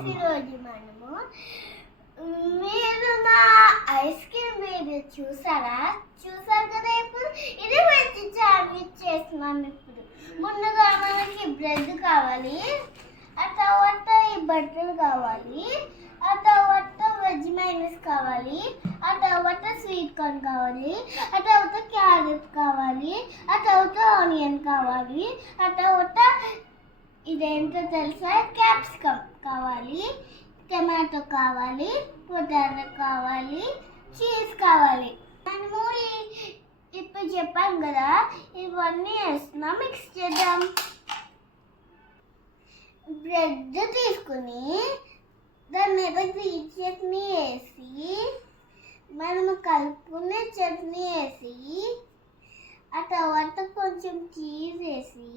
Friends, ఈరోజు మనము మీరు నా ఐస్ క్రీమ్ వీడియో చూసారు కదా. ఇప్పుడు ఇది వెజ్ శాండ్విచ్ చేస్తున్నాం. ఇప్పుడు ముందుగా మనకి బ్రెడ్ కావాలి, ఆ తర్వాత ఈ బటర్ కావాలి, ఆ తర్వాత వెజ్ మైనస్ కావాలి, ఆ తర్వాత స్వీట్ కార్న్ కావాలి, ఆ తర్వాత క్యారెట్ కావాలి, ఆ తర్వాత ఆనియన్ కావాలి, ఆ తర్వాత ఇదేంటో తెలుసా, క్యాప్సికమ్ కావాలి, టమాటో కావాలి, పొటాటో కావాలి, చీజ్ కావాలి. మనము ఇప్పుడు చెప్పాం కదా, ఇవన్నీ వేస్తున్నాం. మిక్స్ చేద్దాం. బ్రెడ్ తీసుకుని దాని మీద గ్రీన్ చట్నీ వేసి, మనము కలుపుకునే చట్నీ వేసి, ఆ తర్వాత కొంచెం చీజ్ వేసి,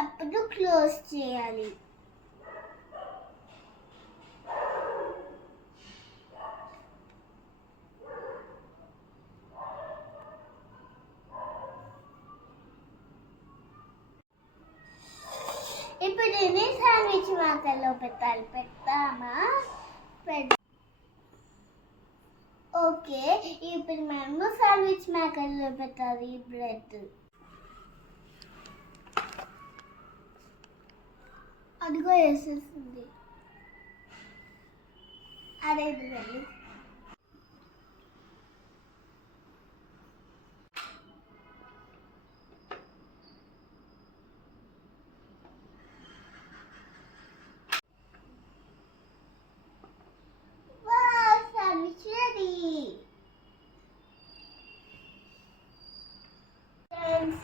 అప్పుడు క్లోజ్ చేయాలి. ఇప్పుడు దీన్ని శాండ్విచ్ మేకర్లో పెట్టాలి. పెడతామా? ఓకే, ఇప్పుడు మేము శాండ్విచ్ మేకర్లో పెట్టాలి బ్రెడ్. అదిగో వేసేస్తుంది. అదే వెళ్ళి శాండ్విచ్ రెడీ. ఫ్రెండ్స్,